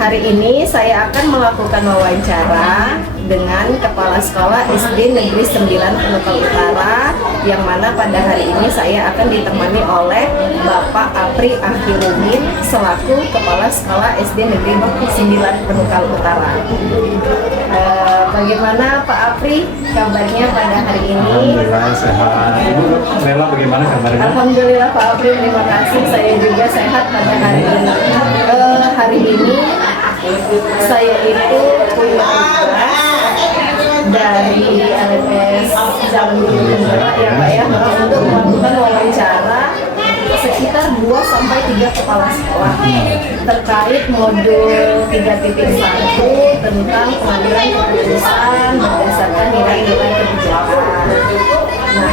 Hari ini saya akan melakukan wawancara dengan Kepala Sekolah SD Negeri 9 Penukal Utara, yang mana pada hari ini saya akan ditemani oleh Bapak Apri Akhirudin selaku Kepala Sekolah SD Negeri 9 Penukal Utara. Bagaimana Pak Apri kabarnya pada hari ini? Alhamdulillah sehat. Ibu Nela bagaimana kabarnya? Alhamdulillah Pak Apri, terima kasih. Saya juga sehat pada hari ini. Hari ini saya itu punya tugas dari LMS Jalan Guru Penggerak ya Pak ya, untuk melakukan wawancara sekitar 2-3 kepala sekolah terkait modul 3.1 tentang pengambilan keputusan berdasarkan nilai-nilai kebijakan. Nah,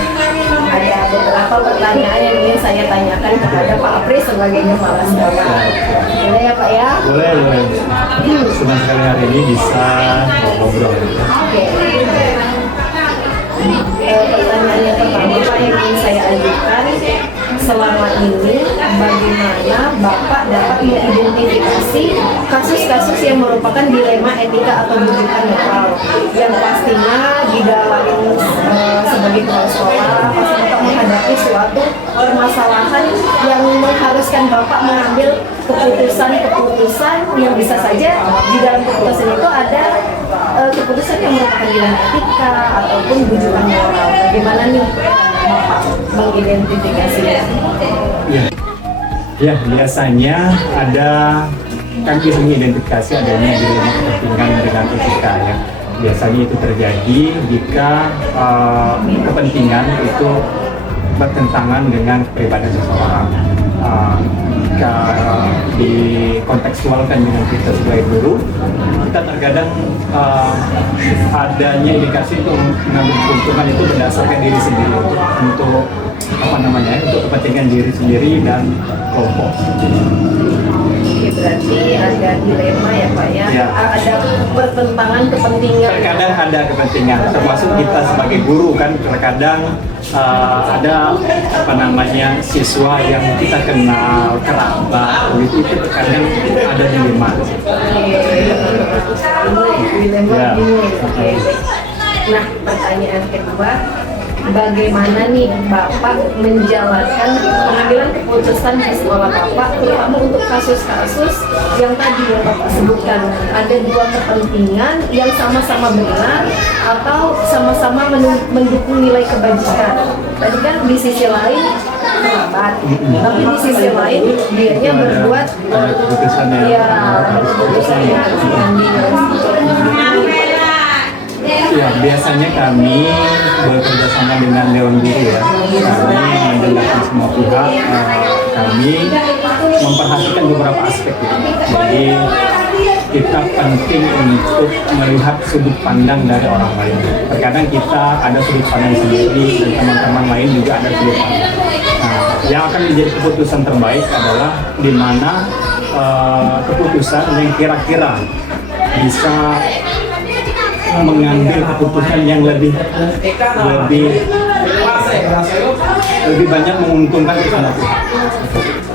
ada beberapa pertanyaan yang ingin saya tanyakan kepada Pak Apri sebagai kepala sekolah. Boleh ya Pak ya? Boleh. Senang sekali hari ini bisa ngobrol. Oke. Pertanyaan yang pertama Pak yang ingin saya ajukan, selama ini bagaimana Bapak dapat mengidentifikasi kasus-kasus yang merupakan dilema etika atau bujukan moral yang pastinya di dalam sebagai kepala sekolah pasti Bapak menghadapi suatu permasalahan yang mengharuskan Bapak mengambil keputusan yang bisa saja di dalam keputusan itu ada keputusan yang merupakan dilema etika ataupun bujukan moral. Bagaimana nih Bapak mengidentifikasinya? Ya, biasanya ada kami mengidentifikasi adanya dilema kepentingan dengan etika ya. Biasanya itu terjadi jika kepentingan itu bertentangan dengan kepribadian seseorang. Jika dikontekstualkan dengan kita sebagai guru, kita terkadang adanya indikasi untuk mengambil keuntungan itu berdasarkan diri sendiri untuk untuk kepentingan diri sendiri dan kelompok. Oke, berarti ada dilema ya Pak ya? Ya. Ada pertentangan kepentingan. Terkadang ada kepentingan, termasuk kita sebagai guru kan terkadang ada siswa yang kita kenal kerabat, itu terkadang ada dilema. Dilema Ya. ini. Oke. Nah, pertanyaan kedua, bagaimana nih Bapak menjalankan pengambilan keputusan di sekolah Bapak, terutama untuk kasus-kasus yang tadi yang Bapak sebutkan, ada dua kepentingan yang sama-sama benar atau sama-sama mendukung nilai kebajikan. Tadi kan di sisi lain kerabat, tapi di sisi lain dianya berbuat ada keputusan yang Ya, biasanya kami bekerja sama dengan Dewan Guru ya. Kami mendengarkan semua pihak, kami memperhatikan beberapa aspek ya. Jadi kita penting untuk melihat sudut pandang dari orang lain. Terkadang kita ada sudut pandang sendiri dan teman-teman lain juga ada sudut pandang. Nah, yang akan menjadi keputusan terbaik adalah di mana keputusan yang kira-kira bisa mengambil keputusan yang lebih banyak menguntungkan ke semua pihak.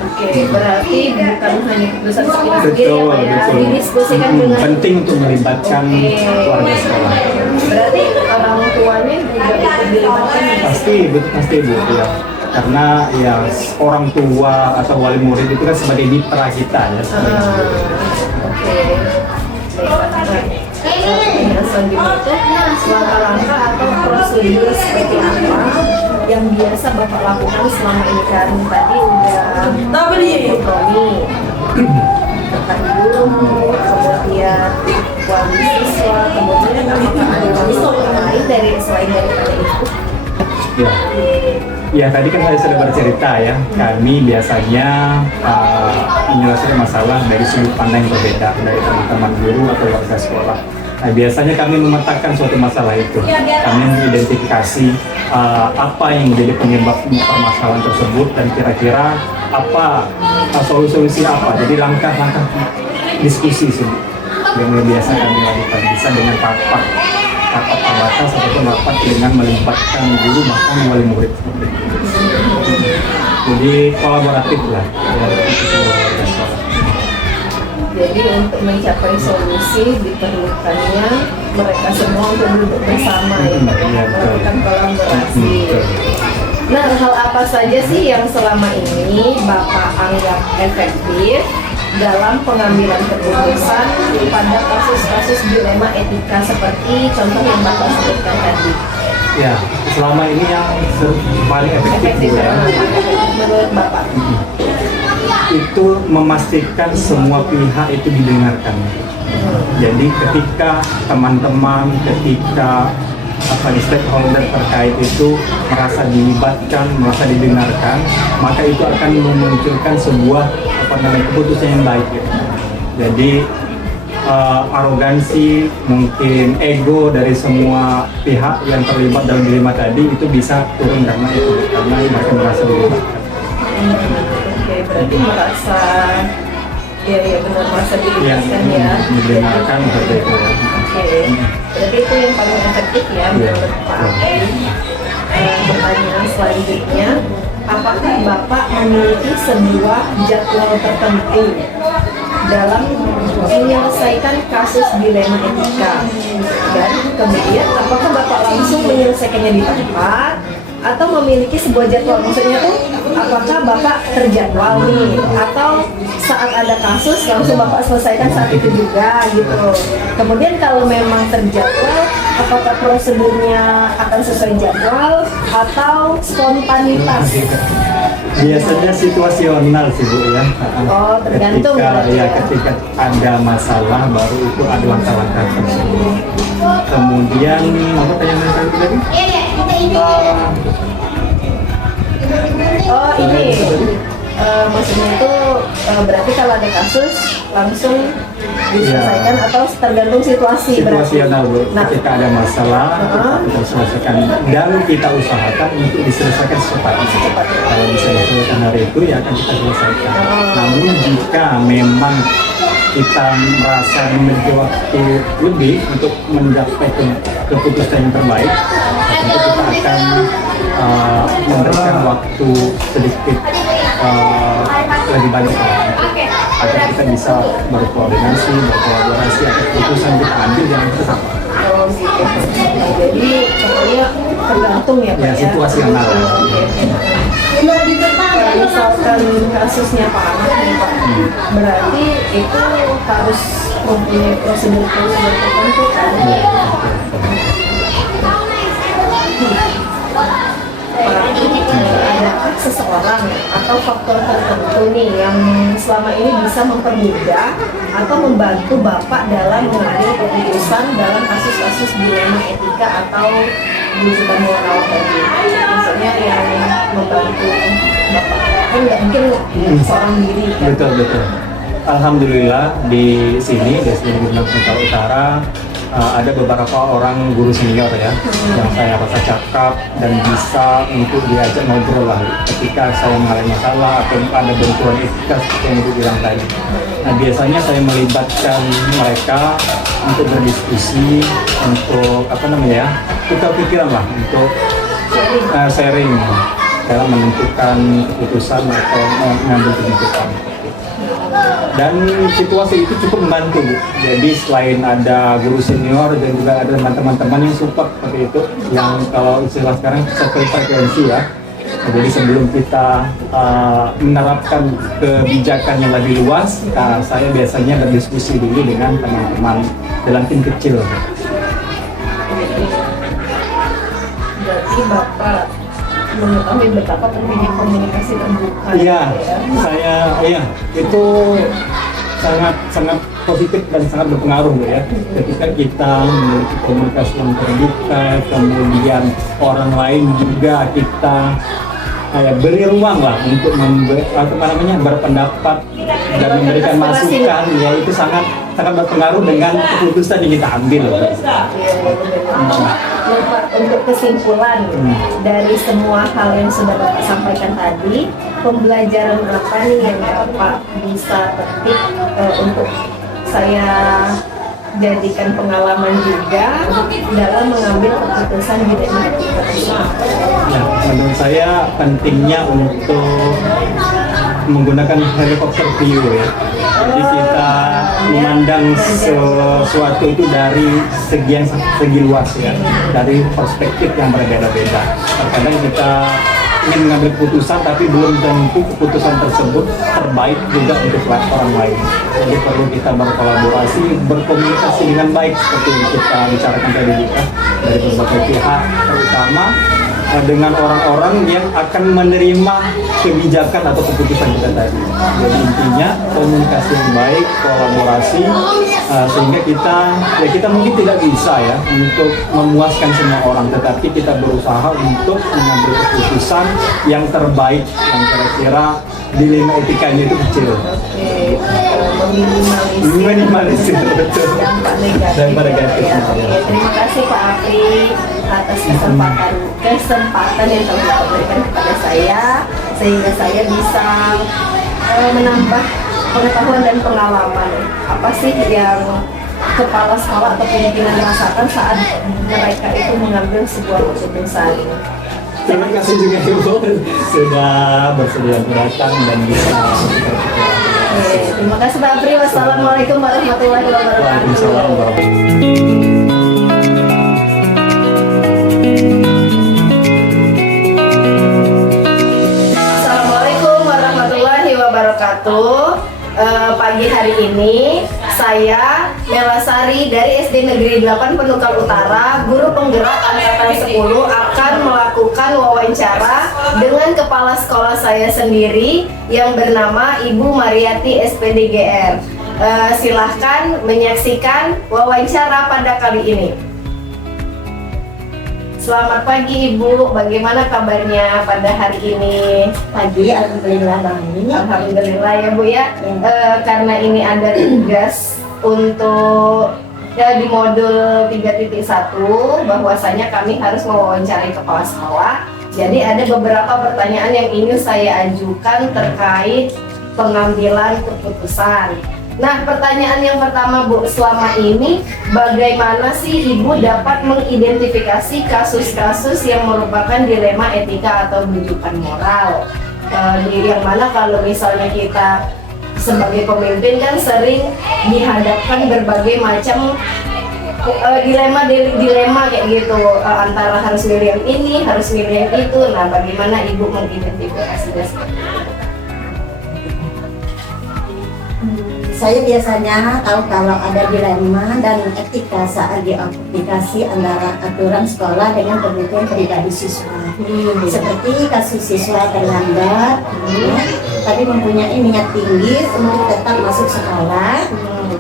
Oke, berarti bukan hanya keputusan sekolah sendiri ya Pak ya, didiskusikan dengan penting untuk melibatkan warga sekolah. Berarti orang tuanya juga ikut dilibatkan? Pasti Bu ya. Karena ya orang tua atau wali murid itu kan sebagai mitra kita ya. Oke. Selanjutnya itu langkah-langkah atau prosedur seperti apa yang biasa Bapak lakukan selama ini? Kan tadi udah kompromi tentang guru, kemudian wali siswa, kemudian apakah ada yang lain selain daripada itu? Ya, tadi kan saya sudah bercerita ya, kami biasanya menyelesaikan masalah dari sudut pandang yang berbeda dari teman-teman guru atau warga sekolah. Nah, biasanya kami memetakan suatu masalah itu, kami mengidentifikasi apa yang menjadi penyebab permasalahan tersebut dan kira-kira apa solusi apa. Jadi langkah-langkah diskusi yang biasa kami lakukan, bisa dengan rapat terbatas ataupun rapat dengan melibatkan guru bahkan wali murid. Jadi kolaboratif lah. Jadi untuk mencapai solusi diperlukannya mereka semua untuk duduk bersama ya Pak, Iya, betul. melakukan kolaborasi. Betul. Nah, hal apa saja sih yang selama ini Bapak anggap efektif dalam pengambilan keputusan pada kasus-kasus dilema etika seperti contoh yang Bapak sebutkan tadi? Ya, selama ini yang paling efektif ya, menurut Bapak? itu memastikan semua pihak itu didengarkan. Jadi ketika teman-teman, ketika stakeholder terkait itu merasa dilibatkan, merasa didengarkan, maka itu akan memunculkan sebuah keputusan yang baik. Ya. Jadi arogansi, mungkin ego dari semua pihak yang terlibat dalam dilema tadi itu bisa turun karena mereka merasa dilibatkan. Oke, berarti merasa ya benar merasa dilibatkan ya. Didengarkan seperti itu ya. Oke, berarti itu yang paling efektif ya menurut Pak Adi. Pertanyaan selanjutnya, apakah Bapak memiliki sebuah jadwal tertentu dalam menyelesaikan kasus dilema etika? Dan kemudian apakah Bapak langsung menyelesaikannya di tempat atau memiliki sebuah jadwal? Maksudnya tuh apakah Bapak terjadwal nih atau saat ada kasus langsung Bapak selesaikan saat itu juga gitu. Kemudian kalau memang terjadwal, apakah prosedurnya akan sesuai jadwal atau spontanitas? Biasanya situasional sih Bu ya. Oh, tergantung ketika ada masalah baru itu ada langkah-langkah tersebut. Kemudian apa pertanyaan tadi? Oh ini, maksudnya itu berarti kalau ada kasus langsung diselesaikan atau tergantung situasi berarti? Situasional Bu, Nah, ketika ada masalah kita selesaikan dan kita usahakan untuk diselesaikan secepatnya. Kalau bisa diselesaikan hari itu ya akan kita selesaikan. Namun jika memang kita merasa memiliki waktu lebih untuk mencapai keputusan yang terbaik, tentu kita akan memberikan waktu sedikit lebih banyak agar kita bisa berkoordinasi, berkolaborasi agar keputusan kita ambil yang tetap. oh gitu. Jadi pokoknya tergantung ya Pak Ya, situasional. Kalau misalkan kasusnya Pak Ahmad nih Pak, berarti itu harus mempunyai prosedur-prosedur tertentu kan? Adakah seseorang atau faktor tertentu nih yang selama ini bisa mempermudah atau membantu Bapak dalam mengambil keputusan dalam kasus-kasus dilema etika atau rujukan moral tadi? Maksudnya yang membantu Bapak, kan nggak mungkin seorang diri kan? Betul. Alhamdulillah di sini di Sumatera Utara ada beberapa orang guru senior ya yang saya rasa cakap dan bisa untuk diajak ngobrol lah ketika saya mengalami masalah atau ada benturan etika seperti yang Ibu bilang tadi. Nah biasanya saya melibatkan mereka untuk berdiskusi, untuk tukar pikiran lah, untuk sharing dalam menentukan keputusan atau mengambil keputusan. Dan situasi itu cukup membantu Bu. Jadi selain ada guru senior dan juga ada teman-teman yang support seperti itu, yang kalau istilah sekarang satu frekuensi ya. Jadi sebelum kita menerapkan kebijakan yang lebih luas, saya biasanya berdiskusi dulu dengan teman-teman dalam tim kecil. Berarti Bapak mengetahui betapa pentingnya komunikasi terbuka. Iya, itu sangat positif dan sangat berpengaruh ya. Ketika kita memiliki komunikasi yang terbuka, kemudian orang lain juga kita beri ruang lah untuk berpendapat dan memberikan masukan, ya itu sangat berpengaruh dengan keputusan yang kita ambil. Untuk kesimpulan dari semua hal yang sudah Bapak sampaikan tadi, pembelajaran apa nih yang Bapak bisa petik untuk saya jadikan pengalaman juga dalam mengambil keputusan di etika? Ya, menurut saya pentingnya untuk menggunakan helikopter view ya. Jadi kita memandang sesuatu itu dari segi luas ya, dari perspektif yang berbeda-beda. Terkadang kita ingin mengambil keputusan tapi belum tentu keputusan tersebut terbaik juga untuk orang lain. Jadi perlu kita berkolaborasi, berkomunikasi dengan baik seperti yang kita bicarakan tadi juga dari berbagai pihak, terutama dengan orang-orang yang akan menerima kebijakan atau keputusan kita tadi. Jadi intinya komunikasi yang baik, kolaborasi, sehingga kita mungkin tidak bisa ya untuk memuaskan semua orang, tetapi kita berusaha untuk mengambil keputusan yang terbaik, yang kira-kira dilema etikanya itu kecil. Oke, Minimalisir betul. dampak negatif. Dampak negatif. Ya, oke. Terima kasih Pak Apri atas kesempatan yang telah diberikan kepada saya, sehingga saya bisa menambah pengetahuan dan pengalaman apa sih yang kepala sekolah atau pimpinan rasakan saat mereka itu mengambil sebuah keputusan. Terima kasih juga Ibu sudah bersedia datang dan bisa Oke, terima kasih Pak Apri. Wassalamualaikum warahmatullahi wabarakatuh. Waalaikumsalam warahmatullahi Assalamualaikum warahmatullahi wabarakatuh. Pagi hari ini saya Melasari dari SD Negeri 8 Penukal Utara, guru penggerak angkatan 10, akan melakukan wawancara dengan kepala sekolah saya sendiri yang bernama Ibu Mariati SPDGR. Silahkan menyaksikan wawancara pada kali ini. Selamat pagi Ibu, bagaimana kabarnya pada hari ini? Pagi, alhamdulillah baik. Alhamdulillah ya Bu ya. Karena ini ada tugas untuk di modul 3.1 bahwasanya kami harus mewawancarai kepala sekolah. Jadi ada beberapa pertanyaan yang ingin saya ajukan terkait pengambilan keputusan. Nah, pertanyaan yang pertama Bu, selama ini bagaimana sih Ibu dapat mengidentifikasi kasus-kasus yang merupakan dilema etika atau rujukan moral? Yang mana kalau misalnya kita sebagai pemimpin kan sering dihadapkan berbagai macam dilema kayak gitu, antara harus milih yang ini, harus milih yang itu. Nah, bagaimana Ibu mengidentifikasinya seperti itu? Saya biasanya tahu kalau ada dilema dan etika saat diaplikasi antara aturan sekolah dengan kebutuhan pribadi siswa. Seperti kasus siswa terlambat, tapi mempunyai minat tinggi untuk tetap masuk sekolah,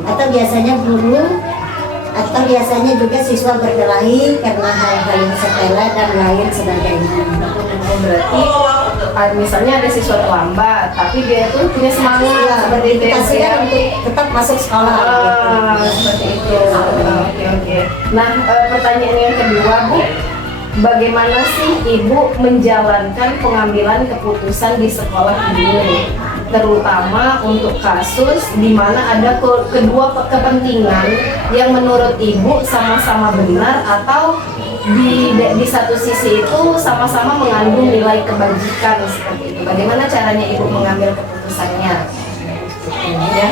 atau biasanya guru, atau biasanya juga siswa berkelahi karena hal-hal yang sepele dan lain sebagainya. Berarti misalnya ada siswa terlambat, tapi dia tuh punya semangat seperti itu Pastinya ya. untuk tetap masuk sekolah. Seperti itu. Oke. Nah, pertanyaan yang kedua Bu, bagaimana sih Ibu menjalankan pengambilan keputusan di sekolah ini, terutama untuk kasus di mana ada kedua kepentingan yang menurut Ibu sama-sama benar atau di satu sisi itu sama-sama mengandung nilai kebajikan seperti itu. Bagaimana caranya Ibu mengambil keputusannya? Ya,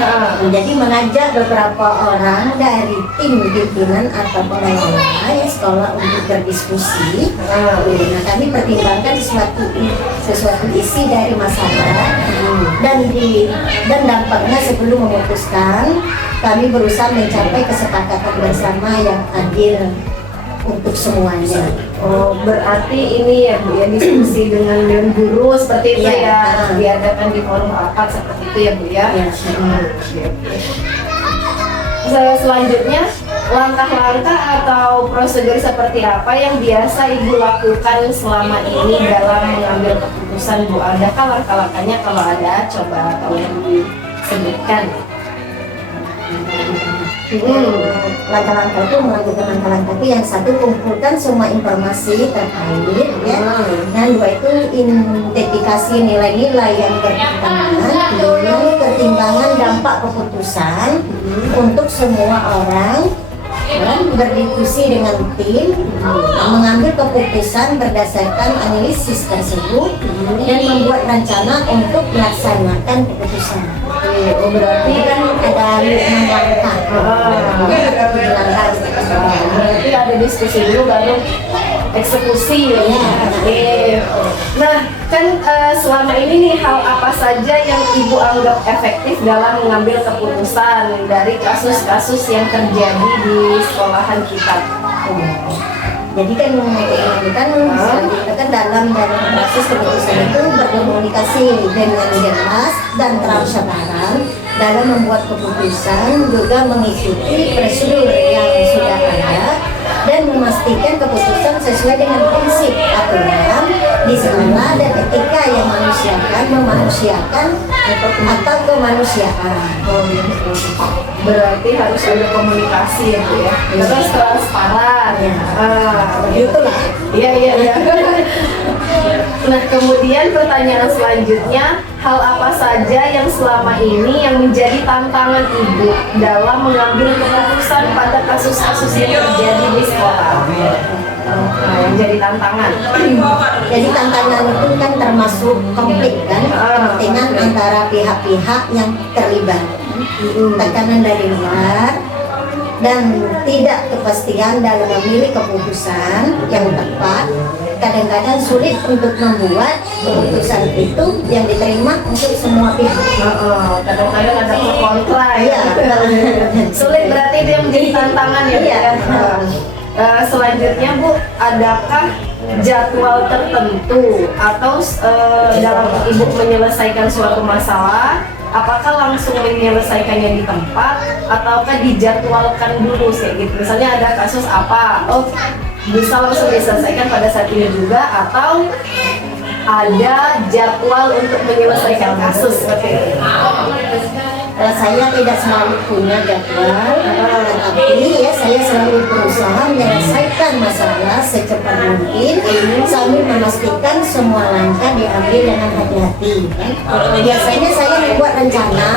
jadi mengajak beberapa orang dari tim pimpinan atau pengelola sekolah untuk berdiskusi. Nah, kami pertimbangkan sesuatu isi dari masalah dan dampaknya sebelum memutuskan. Kami berusaha mencapai kesepakatan bersama yang adil untuk semuanya. Oh, berarti ini ya Bu ya, diskusi dengan guru seperti itu Ya. diadakan di forum rapat seperti itu ya Bu ya. Ya. Selanjutnya, langkah-langkah atau prosedur seperti apa yang biasa Ibu lakukan selama ini dalam mengambil keputusan Bu? Adakah langkah-langkahnya? Kalau ada, coba tolong disebutkan. Langkah-langkah itu melakukan langkah-langkah itu yang satu, kumpulkan semua informasi terkait ya. Dan dua itu identifikasi nilai-nilai yang bertentangan dengan pertimbangan dampak keputusan untuk semua orang berdiskusi dengan tim, mengambil keputusan berdasarkan analisis tersebut dan membuat rencana untuk melaksanakan keputusan. Oh, berarti Ini kan ada 6 langkah. berarti ada diskusi dulu baru eksekusi ya. Oke. Nah, kan selama ini nih hal apa saja yang Ibu anggap efektif dalam mengambil keputusan dari kasus-kasus yang terjadi di sekolahan kita? Jadi kan selanjutnya kan dalam proses keputusan itu berkomunikasi dengan jelas dan transparan dalam membuat keputusan, juga mengikuti prosedur yang sudah ada dan memastikan keputusan sesuai dengan prinsip aturan di skala dan etika yang memanusiakan atau kemanusiaan. Berarti harus ada komunikasi ya, Bu ya. Terus transparan. Begitulah. Iya. Nah, kemudian pertanyaan selanjutnya, hal apa saja yang selama ini yang menjadi tantangan Ibu dalam mengambil keputusan pada kasus-kasus yang terjadi di sekolah? Nah, yang jadi tantangan. Jadi tantangan itu kan termasuk konflik kan, kepentingan antara pihak-pihak yang terlibat, tekanan dari luar dan tidak kepastian dalam memilih keputusan yang tepat. Kadang-kadang sulit untuk membuat keputusan itu yang diterima untuk semua pihak. Kadang-kadang ada pro kontra ya. Iya. Sulit berarti itu yang menjadi tantangan ya. Bu, Iya. ya. Selanjutnya Bu, adakah jadwal tertentu atau dalam Ibu menyelesaikan suatu masalah, apakah langsung menyelesaikannya di tempat ataukah dijadwalkan dulu sih gitu? Misalnya ada kasus apa, bisa langsung diselesaikan pada saat ini juga, atau ada jadwal untuk menyelesaikan kasus seperti itu? Saya tidak selalu punya jadwal, tetapi ya saya selalu berusaha menyelesaikan masalah secepat mungkin sambil memastikan semua langkah diambil dengan hati-hati. Kan? Biasanya saya membuat rencana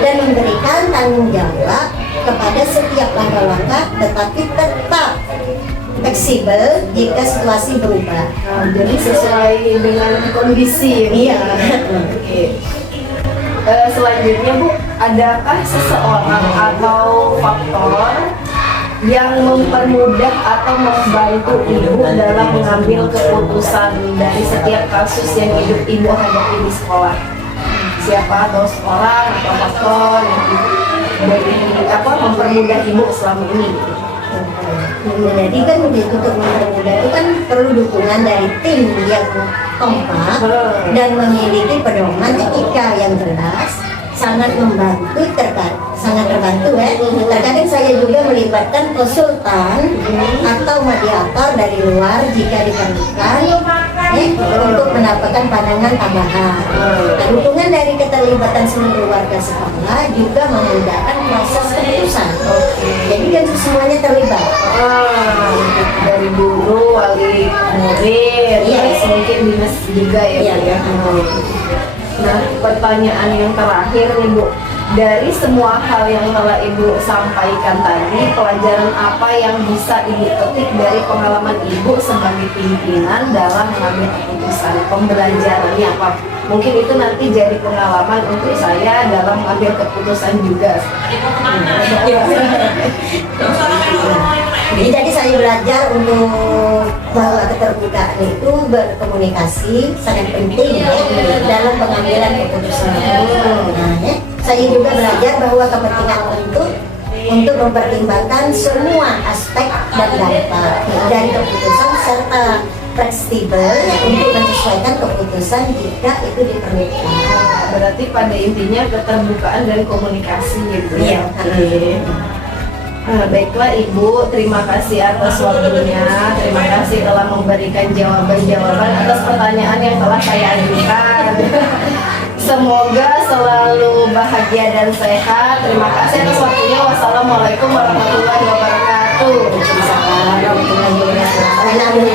dan memberikan tanggung jawab kepada setiap langkah-langkah, tetapi tetap fleksibel jika situasi berubah. Jadi sesuai dengan kondisi. Iya. Oke. Selanjutnya Bu, adakah seseorang atau faktor yang mempermudah atau membantu Ibu dalam mengambil keputusan dari setiap kasus yang Ibu hadapi di sekolah? Siapa atau seorang atau faktor yang mempermudah Ibu selama ini? Jadi kan untuk mempermudah itu kan perlu dukungan dari tim yang kompak dan memiliki pedoman etika yang jelas, sangat membantu sangat terbantu ya. Terkadang saya juga melibatkan konsultan atau mediator dari luar jika diperlukan untuk mendapatkan pandangan tambahan. Nah, dukungan dari keterlibatan seluruh warga sekolah juga memudahkan proses keputusan. Jadi kan semuanya terlibat. Dari guru, wali murid, terus mungkin dinas juga ya. Nah, pertanyaan yang terakhir nih Bu, dari semua hal yang telah Ibu sampaikan tadi, pelajaran apa yang bisa Ibu petik dari pengalaman Ibu sebagai pimpinan dalam mengambil keputusan? Pembelajarannya apa? Mungkin itu nanti jadi pengalaman untuk saya dalam mengambil keputusan juga. Jadi saya belajar untuk bahwa keterbukaan itu berkomunikasi sangat penting ya, dalam pengambilan keputusan. Nah, ya, saya juga belajar bahwa kepentingan untuk mempertimbangkan semua aspek dan dampak dari keputusan serta fleksibel untuk menyesuaikan keputusan jika itu diperlukan. Berarti pada intinya keterbukaan dan komunikasi gitu ya. Baiklah Ibu, terima kasih atas waktunya. Terima kasih telah memberikan jawaban-jawaban atas pertanyaan yang telah saya ajukan. Semoga selalu bahagia dan sehat. Terima kasih atas waktunya. Wassalamualaikum warahmatullahi wabarakatuh. Waalaikumsalam warahmatullahi wabarakatuh.